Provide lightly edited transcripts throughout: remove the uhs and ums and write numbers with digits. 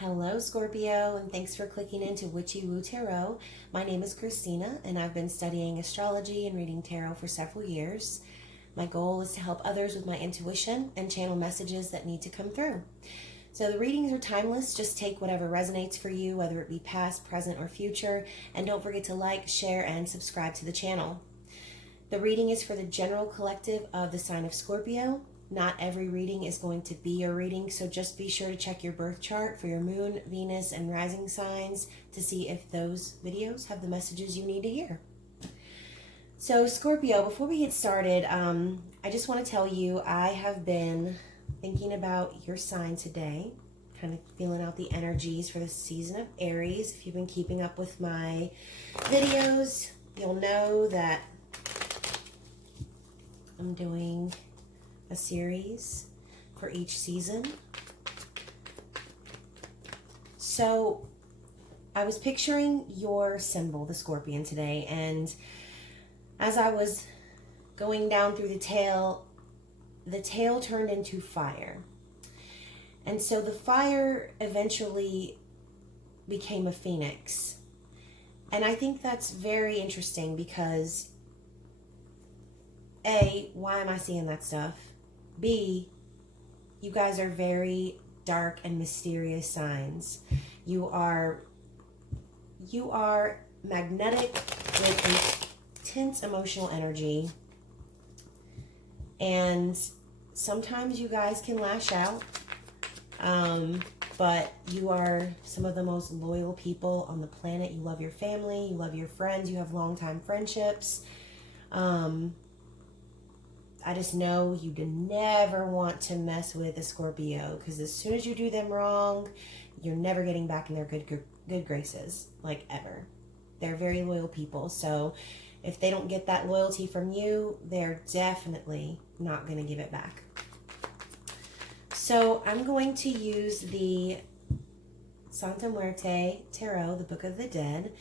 Hello, Scorpio, and thanks for clicking into Witchy-Woo Tarot. My name is Christina, and I've been studying astrology and reading tarot for several years. My goal is to help others with my intuition and channel messages that need to come through. So the readings are timeless. Just take whatever resonates for you, whether it be past, present, or future, and don't forget to like, share, and subscribe to the channel. The reading is for the general collective of the sign of Scorpio. Not every reading is going to be your reading, so just be sure to check your birth chart for your moon, Venus, and rising signs to see if those videos have the messages you need to hear. So Scorpio, before we get started, I just want to tell you I have been thinking about your sign today, kind of feeling out the energies for the season of Aries. If you've been keeping up with my videos, you'll know that I'm doing a series for each season. So I was picturing your symbol, the scorpion, today, and as I was going down through the tail turned into fire. And so the fire eventually became a phoenix. And I think that's very interesting because A, why am I seeing that stuff? B, you guys are very dark and mysterious signs. You are magnetic with intense emotional energy. And sometimes you guys can lash out. But you are some of the most loyal people on the planet. You love your family, you love your friends, you have long-time friendships. I just know you never want to mess with a Scorpio because as soon as you do them wrong, you're never getting back in their good graces, like ever. They're very loyal people, so if they don't get that loyalty from you, they're definitely not going to give it back. So I'm going to use the Santa Muerte Tarot, the Book of the Dead.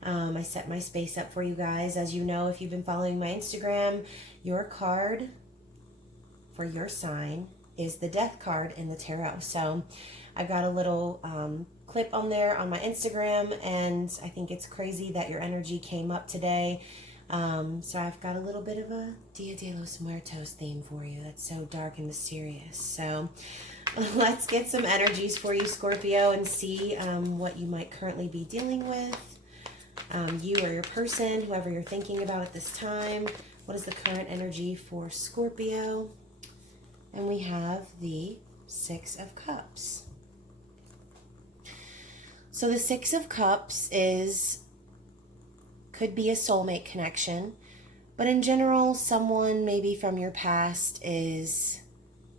I set my space up for you guys. As you know, if you've been following my Instagram, your card for your sign is the Death card in the tarot. So I got a little clip on there on my Instagram, and I think it's crazy that your energy came up today. So I've got a little bit of a Dia de los Muertos theme for you that's so dark and mysterious. So let's get some energies for you, Scorpio, and see what you might currently be dealing with. You or your person, whoever you're thinking about at this time. What is the current energy for Scorpio? And we have the Six of Cups. So the Six of Cups could be a soulmate connection, but in general, someone maybe from your past is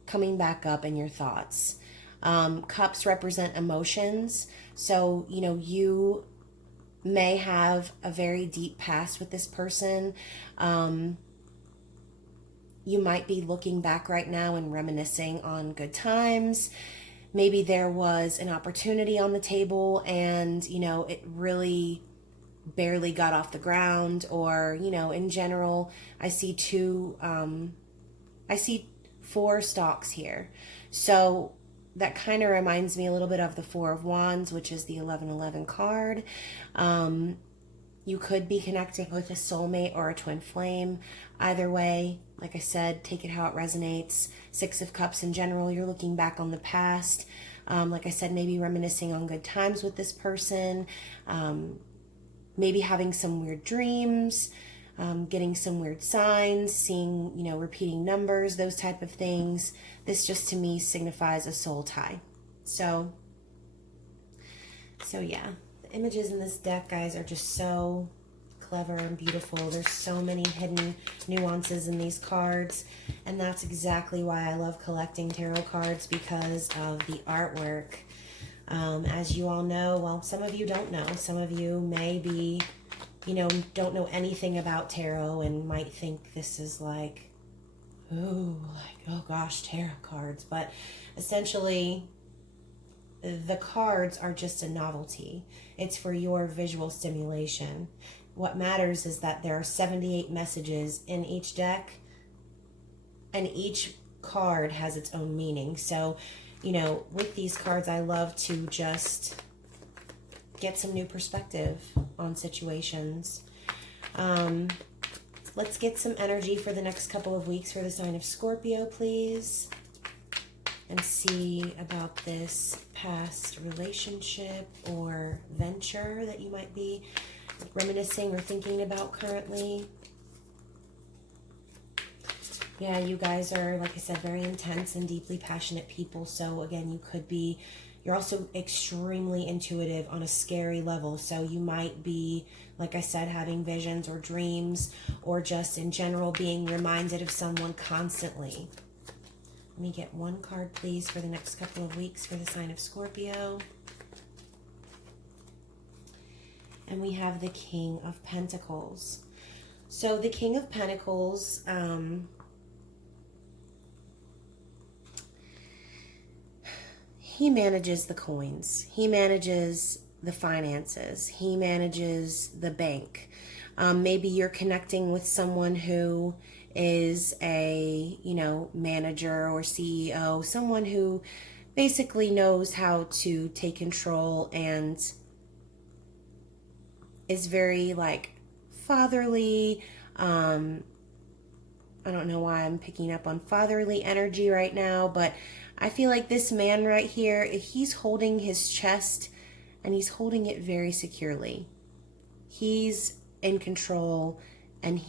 coming back up in your thoughts. Cups represent emotions, so you may have a very deep past with this person. You might be looking back right now and reminiscing on good times. Maybe there was an opportunity on the table and, it really barely got off the ground, or, in general, I see four stalks here. So that kind of reminds me a little bit of the Four of Wands, which is the 1111 card. You could be connecting with a soulmate or a twin flame. Either way, like I said, take it how it resonates. Six of Cups in general, you're looking back on the past. Like I said, maybe reminiscing on good times with this person. Maybe having some weird dreams. Getting some weird signs, seeing, repeating numbers, those type of things. This just to me signifies a soul tie. So yeah, the images in this deck, guys, are just so clever and beautiful. There's so many hidden nuances in these cards, and that's exactly why I love collecting tarot cards, because of the artwork. As you all know, well, some of you don't know. Some of you may be don't know anything about tarot and might think this is like, oh gosh, tarot cards. But essentially, the cards are just a novelty. It's for your visual stimulation. What matters is that there are 78 messages in each deck, and each card has its own meaning. So you know, with these cards, I love to just get some new perspective on situations. Let's get some energy for the next couple of weeks for the sign of Scorpio, please. And see about this past relationship or venture that you might be reminiscing or thinking about currently. Yeah, you guys are, like I said, very intense and deeply passionate people. So again, you could be, you're also extremely intuitive on a scary level. So you might be, like I said, having visions or dreams, or just in general being reminded of someone constantly. Let me get one card, please, for the next couple of weeks for the sign of Scorpio. And we have the King of Pentacles. So the King of Pentacles, he manages the coins. He manages the finances. He manages the bank. Maybe you're connecting with someone who is a, you know, manager or CEO, someone who basically knows how to take control and is very like fatherly. I don't know why I'm picking up on fatherly energy right now, but I feel like this man right here, he's holding his chest and he's holding it very securely. He's in control, and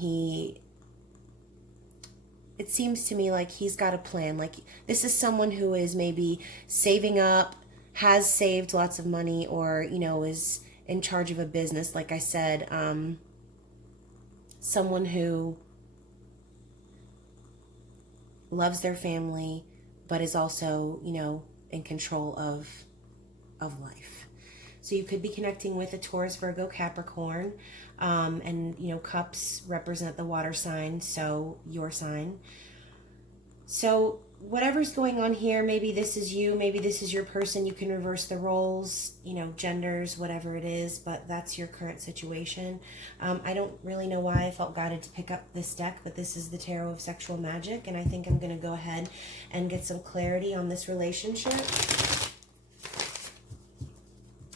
it seems to me like he's got a plan. Like this is someone who is maybe saving up, has saved lots of money, or, you know, is in charge of a business. Like I said, someone who loves their family, but is also, you know, in control of life. So you could be connecting with a Taurus, Virgo, Capricorn, and, you know, cups represent the water sign, so your sign. So whatever's going on here, maybe this is you, maybe this is your person. You can reverse the roles, you know, genders, whatever it is, but that's your current situation. I don't really know why I felt guided to pick up this deck, but this is the Tarot of Sexual Magic, and I think I'm going to go ahead and get some clarity on this relationship.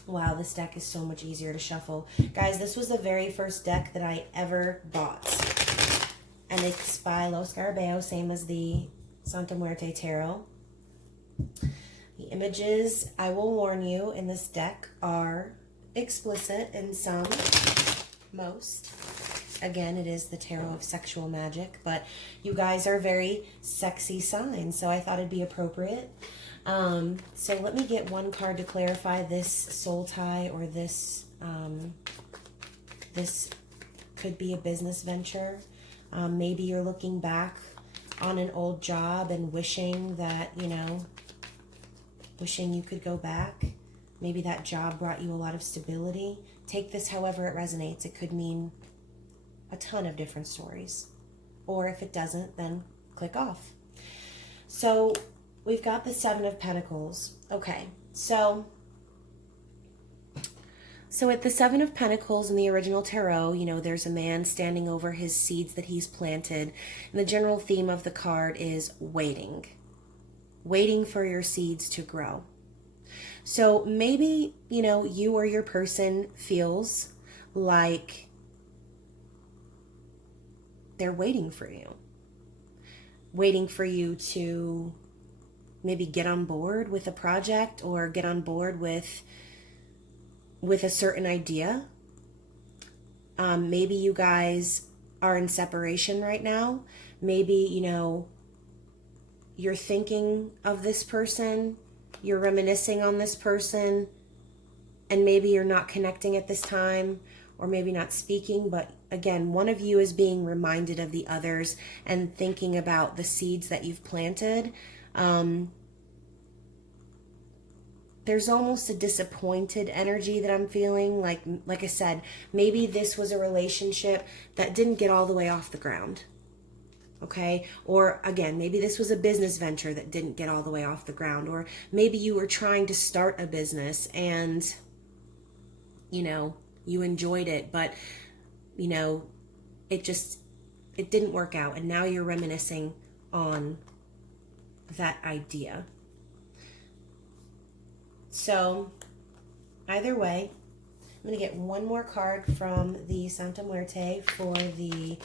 Wow, this deck is so much easier to shuffle. Guys, this was the very first deck that I ever bought. And it's by Los Scarabeo, same as the Santa Muerte Tarot. The images, I will warn you, in this deck are explicit in some, most. Again, it is the Tarot of Sexual Magic, but you guys are very sexy signs, so I thought it'd be appropriate. So let me get one card to clarify this soul tie, or this, this could be a business venture. Maybe you're looking back on an old job and wishing that, you know, wishing you could go back. Maybe that job brought you a lot of stability. Take this however it resonates. It could mean a ton of different stories. Or if it doesn't, then click off. So we've got the Seven of Pentacles. Okay, so at the Seven of Pentacles in the original tarot, you know, there's a man standing over his seeds that he's planted. And the general theme of the card is waiting. Waiting for your seeds to grow. So maybe, you know, you or your person feels like they're waiting for you. Waiting for you to maybe get on board with a project, or get on board with a certain idea. Maybe you guys are in separation right now. Maybe, you know, you're thinking of this person, you're reminiscing on this person, and maybe you're not connecting at this time, or maybe not speaking, but again, one of you is being reminded of the others and thinking about the seeds that you've planted. There's almost a disappointed energy that I'm feeling. Like I said, maybe this was a relationship that didn't get all the way off the ground. Okay? Or again, maybe this was a business venture that didn't get all the way off the ground. Or maybe you were trying to start a business and, you know, you enjoyed it, but, you know, it didn't work out. And now you're reminiscing on that idea. So either way, I'm going to get one more card from the Santa Muerte for the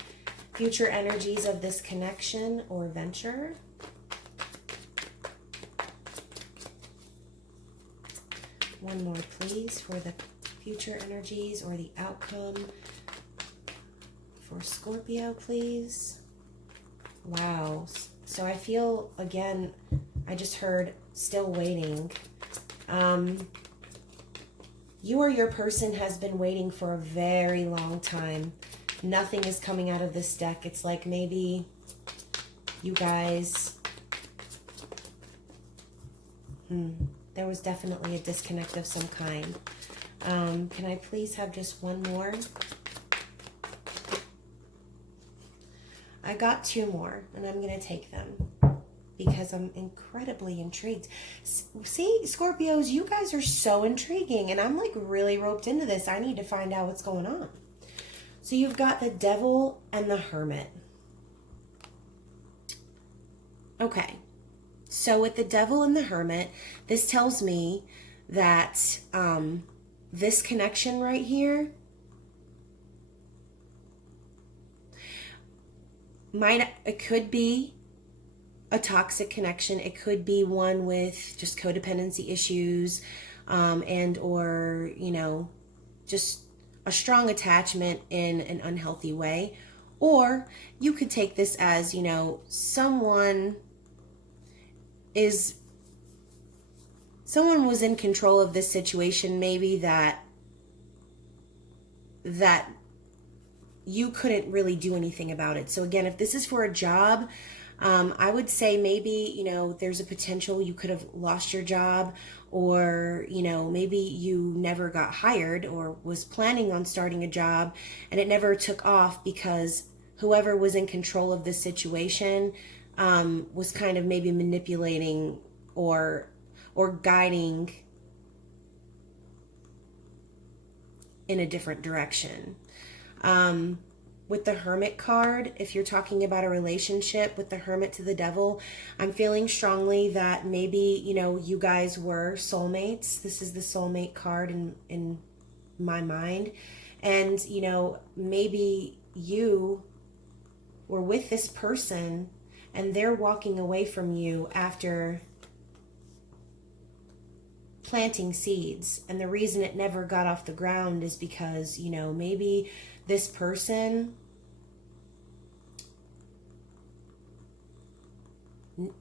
future energies of this connection or venture. One more, please, for the future energies or the outcome for Scorpio, please. Wow. So I feel, again, I just heard still waiting. You or your person has been waiting for a very long time. Nothing is coming out of this deck. It's like maybe you guys... there was definitely a disconnect of some kind. Can I please have just one more? I got two more, and I'm going to take them because I'm incredibly intrigued. See, Scorpios, you guys are so intriguing, and I'm like really roped into this. I need to find out what's going on. So you've got the Devil and the Hermit. Okay. So with the Devil and the Hermit, this tells me that this connection right here it could be a toxic connection. It could be one with just codependency issues, and or, you know, just a strong attachment in an unhealthy way. Or you could take this as, you know, someone was in control of this situation, maybe that you couldn't really do anything about it. So again, if this is for a job, I would say maybe, you know, there's a potential you could have lost your job, or, you know, maybe you never got hired or was planning on starting a job and it never took off because whoever was in control of this situation was kind of maybe manipulating or guiding in a different direction. With the Hermit card, if you're talking about a relationship with the Hermit to the Devil, I'm feeling strongly that maybe, you know, you guys were soulmates. This is the soulmate card in my mind. And, you know, maybe you were with this person and they're walking away from you after planting seeds. And the reason it never got off the ground is because, you know, maybe this person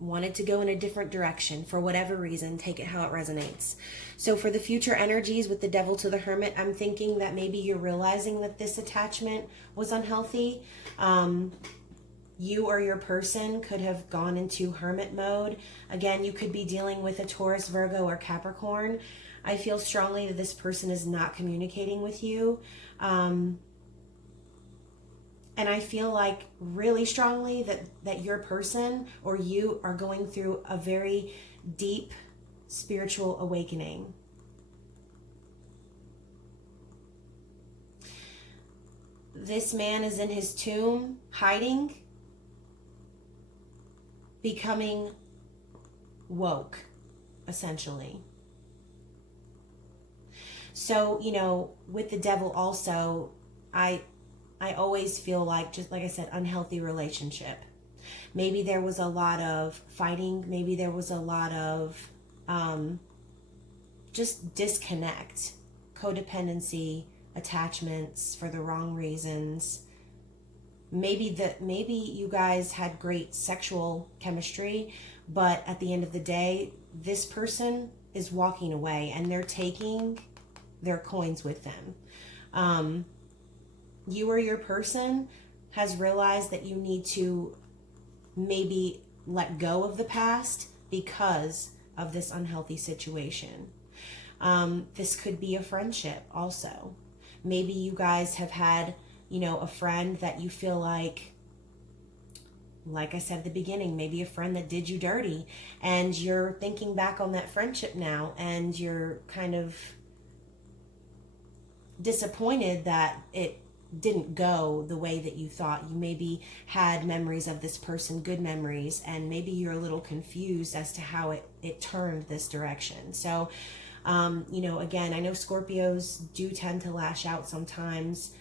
wanted to go in a different direction for whatever reason. Take it how it resonates. So for the future energies with the Devil to the Hermit, I'm thinking that maybe you're realizing that this attachment was unhealthy. You or your person could have gone into hermit mode. Again, you could be dealing with a Taurus, Virgo, or Capricorn. I feel strongly that this person is not communicating with you. And I feel like really strongly that your person or you are going through a very deep spiritual awakening. This man is in his tomb, hiding, becoming woke, essentially. So, you know, with the Devil also, I always feel like, just like I said, unhealthy relationship. Maybe there was a lot of fighting. Maybe there was a lot of just disconnect, codependency, attachments for the wrong reasons. Maybe you guys had great sexual chemistry, but at the end of the day, this person is walking away and they're taking their coins with them. You or your person has realized that you need to maybe let go of the past because of this unhealthy situation. This could be a friendship also. Maybe you guys have had, you know, a friend that you feel like I said at the beginning, maybe a friend that did you dirty, and you're thinking back on that friendship now and you're kind of disappointed that it didn't go the way that you thought. You maybe had memories of this person, good memories, and maybe you're a little confused as to how it turned this direction. So You know, again, I know Scorpios do tend to lash out sometimes.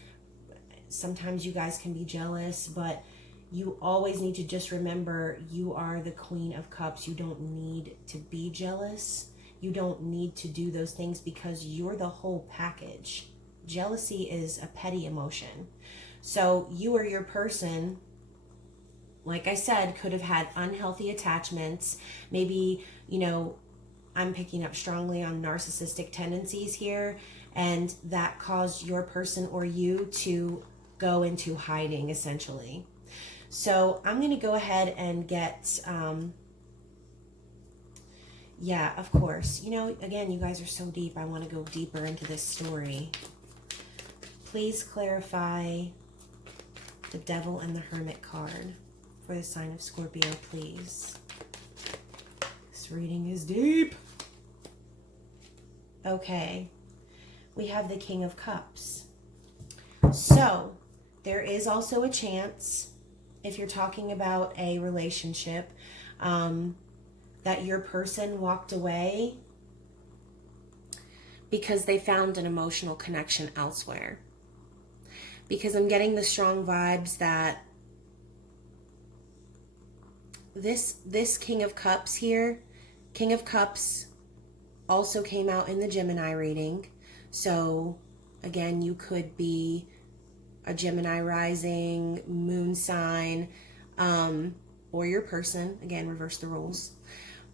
Sometimes you guys can be jealous, but you always need to just remember you are the Queen of Cups. You don't need to be jealous. You don't need to do those things because you're the whole package. Jealousy is a petty emotion. So you or your person, like I said, could have had unhealthy attachments. Maybe, you know, I'm picking up strongly on narcissistic tendencies here, and that caused your person or you to go into hiding, essentially. So I'm going to go ahead and get, yeah, of course. You know, again, you guys are so deep. I want to go deeper into this story. Please clarify the Devil and the Hermit card for the sign of Scorpio, please. This reading is deep. Okay. We have the King of Cups. So, there is also a chance, if you're talking about a relationship, that your person walked away because they found an emotional connection elsewhere. Because I'm getting the strong vibes that this King of Cups here, King of Cups also came out in the Gemini reading. So, again, you could be a Gemini rising, moon sign, or your person. Again, reverse the roles.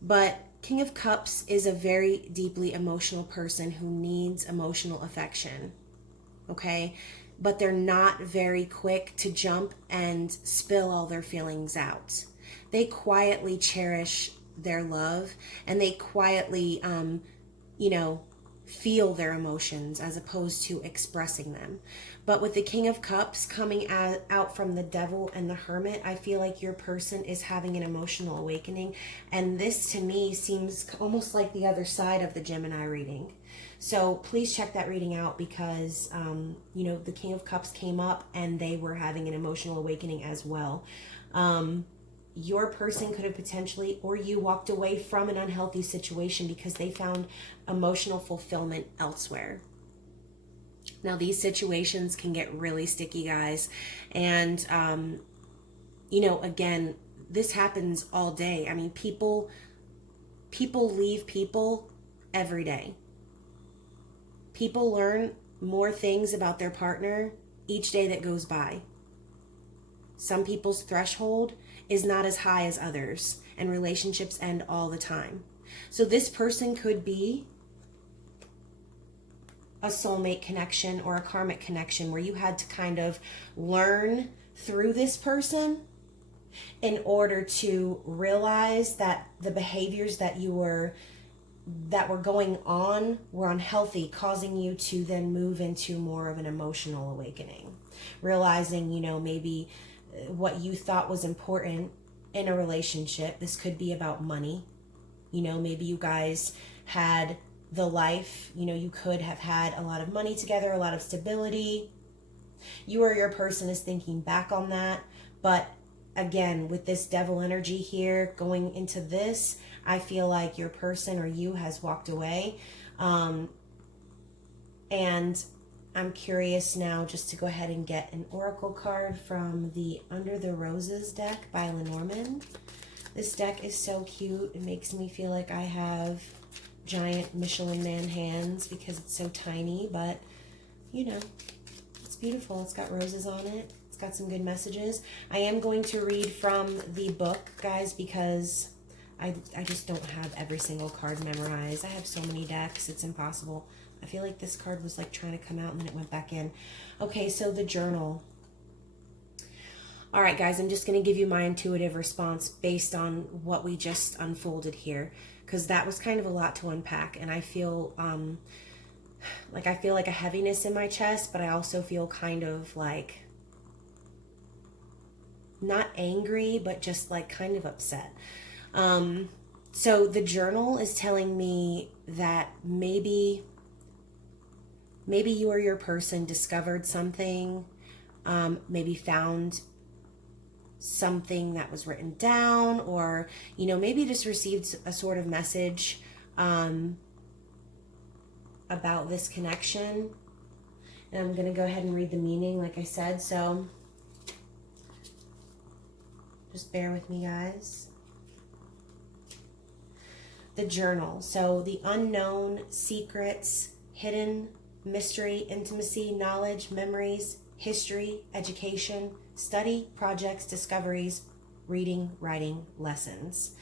But King of Cups is a very deeply emotional person who needs emotional affection. Okay? But they're not very quick to jump and spill all their feelings out. They quietly cherish their love, and they quietly, you know, feel their emotions as opposed to expressing them. But with the King of Cups coming out from the Devil and the Hermit, I feel like your person is having an emotional awakening. And this to me seems almost like the other side of the Gemini reading. So please check that reading out because, you know, the King of Cups came up and they were having an emotional awakening as well. Your person could have potentially, or you walked away from an unhealthy situation because they found emotional fulfillment elsewhere. Now, these situations can get really sticky, guys. And, you know, again, this happens all day. I mean, people leave people every day. People learn more things about their partner each day that goes by. Some people's threshold is not as high as others, and relationships end all the time. So this person could be a soulmate connection or a karmic connection where you had to kind of learn through this person in order to realize that the behaviors that were going on were unhealthy, causing you to then move into more of an emotional awakening. Realizing, you know, maybe what you thought was important in a relationship. This could be about money. You know, maybe you guys had the life, you know, you could have had a lot of money together, a lot of stability. You or your person is thinking back on that. But again, with this Devil energy here going into this, I feel like your person or you has walked away. And I'm curious now just to go ahead and get an oracle card from the Under the Roses deck by Lenormand. This deck is so cute. It makes me feel like I have giant Michelin Man hands because it's so tiny, but you know, it's beautiful. It's got roses on it. It's got some good messages. I am going to read from the book, guys, because I just don't have every single card memorized. I have so many decks, it's impossible. I feel like this card was like trying to come out and then it went back in. Okay, so the journal. All right, guys, I'm just going to give you my intuitive response based on what we just unfolded here, because that was kind of a lot to unpack, and I feel like a heaviness in my chest, but I also feel kind of like not angry, but just like kind of upset. So the journal is telling me that maybe you or your person discovered something, maybe found something that was written down, or, you know, maybe just received a sort of message about this connection. And I'm going to go ahead and read the meaning, like I said. So just bear with me, guys. The journal. So the unknown, secrets, hidden, mystery, intimacy, knowledge, memories, history, education, study, projects, discoveries, reading, writing, lessons.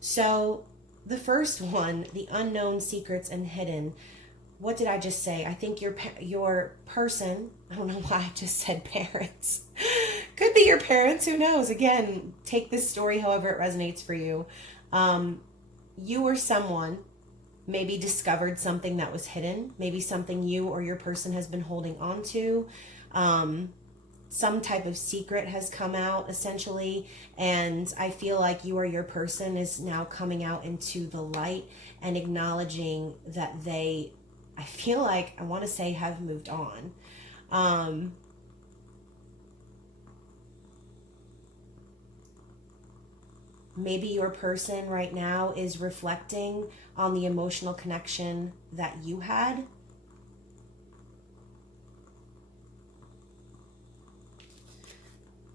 So the first one, the unknown, secrets, and hidden. What did I just say? I think your person, I don't know why I just said parents. Could be your parents, who knows? Again, take this story however it resonates for you. You or someone maybe discovered something that was hidden, maybe something you or your person has been holding on to. Some type of secret has come out, essentially, and I feel like you or your person is now coming out into the light and acknowledging that they, I feel like, I want to say, have moved on. Maybe your person right now is reflecting on the emotional connection that you had.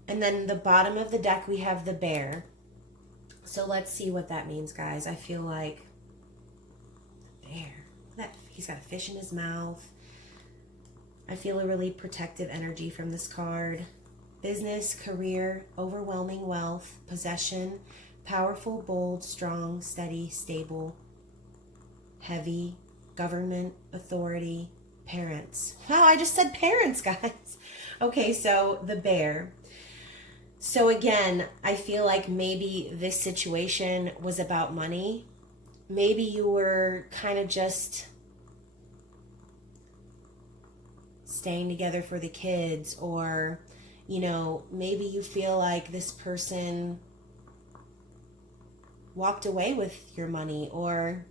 And then the bottom of the deck, we have the bear. So let's see what that means, guys. I feel like the bear, he's got a fish in his mouth. I feel a really protective energy from this card. Business, career, overwhelming wealth, possession, powerful, bold, strong, steady, stable, heavy, government, authority, parents. Wow, I just said parents, guys. Okay, so the bear. So again, I feel like maybe this situation was about money. Maybe you were kind of just staying together for the kids, or, you know, maybe you feel like this person walked away with your money, or,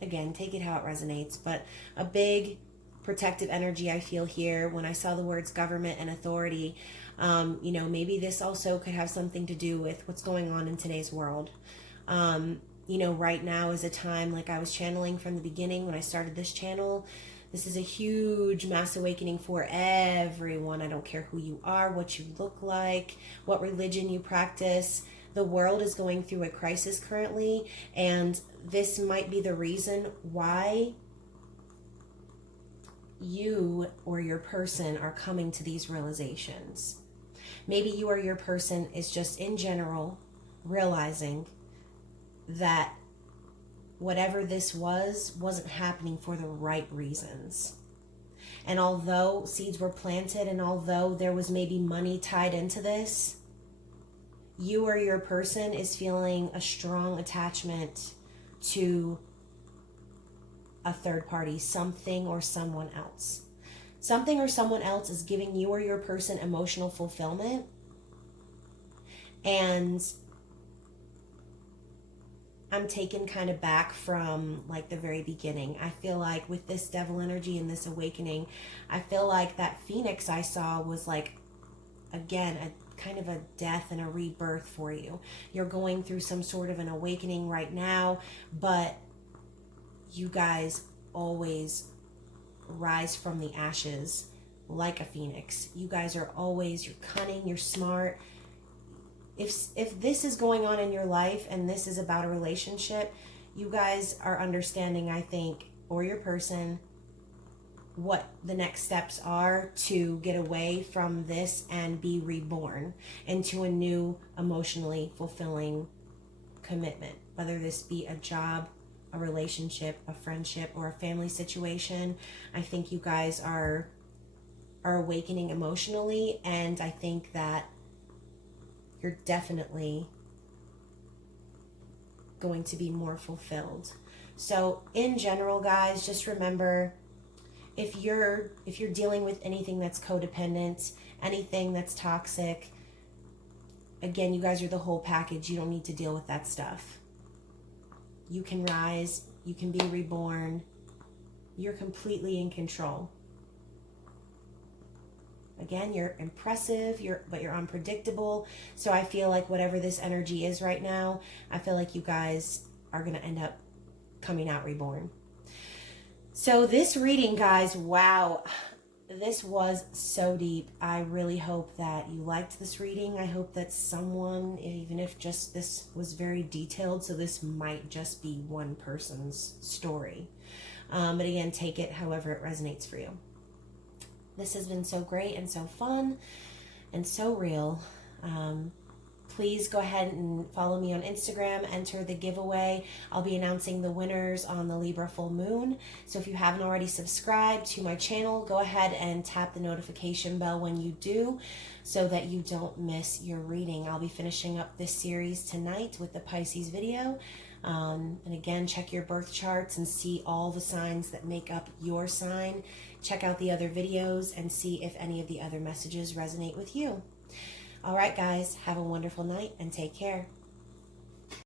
again, take it how it resonates, but a big protective energy I feel here when I saw the words government and authority. You know, maybe this also could have something to do with what's going on in today's world. You know, right now is a time, like I was channeling from the beginning when I started this channel. This is a huge mass awakening for everyone. I don't care who you are, what you look like, what religion you practice. The world is going through a crisis currently, and this might be the reason why you or your person are coming to these realizations. Maybe you or your person is just in general realizing that whatever this wasn't happening for the right reasons. And although seeds were planted, and although there was maybe money tied into this, you or your person is feeling a strong attachment to a third party, something or someone else. Something or someone else is giving you or your person emotional fulfillment. And I'm taken kind of back from like the very beginning. I feel like with this devil energy and this awakening, I feel like that phoenix I saw was like, again, a kind of a death and a rebirth for you. You're going through some sort of an awakening right now, but you guys always rise from the ashes like a phoenix. You guys are always, you're cunning, you're smart. If this is going on in your life and this is about a relationship, you guys are understanding, I think, or your person, what the next steps are to get away from this and be reborn into a new emotionally fulfilling commitment, whether this be a job, a relationship, a friendship, or a family situation. I think you guys are awakening emotionally, and I think that you're definitely going to be more fulfilled. So in general, guys, just remember, if you're dealing with anything that's codependent, anything that's toxic, again, you guys are the whole package. You don't need to deal with that stuff. You can rise, you can be reborn. You're completely in control. Again, you're impressive, but you're unpredictable. So I feel like whatever this energy is right now, I feel like you guys are going to end up coming out reborn. So this reading, guys, wow, this was so deep. I really hope that you liked this reading. I hope that someone, even if just this was very detailed, so this might just be one person's story. But again, take it however it resonates for you. This has been so great and so fun and so real. Please go ahead and follow me on Instagram, enter the giveaway. I'll be announcing the winners on the Libra full moon. So if you haven't already subscribed to my channel, go ahead and tap the notification bell when you do so that you don't miss your reading. I'll be finishing up this series tonight with the Pisces video. And again, check your birth charts and see all the signs that make up your sign. Check out the other videos and see if any of the other messages resonate with you. All right, guys, have a wonderful night and take care.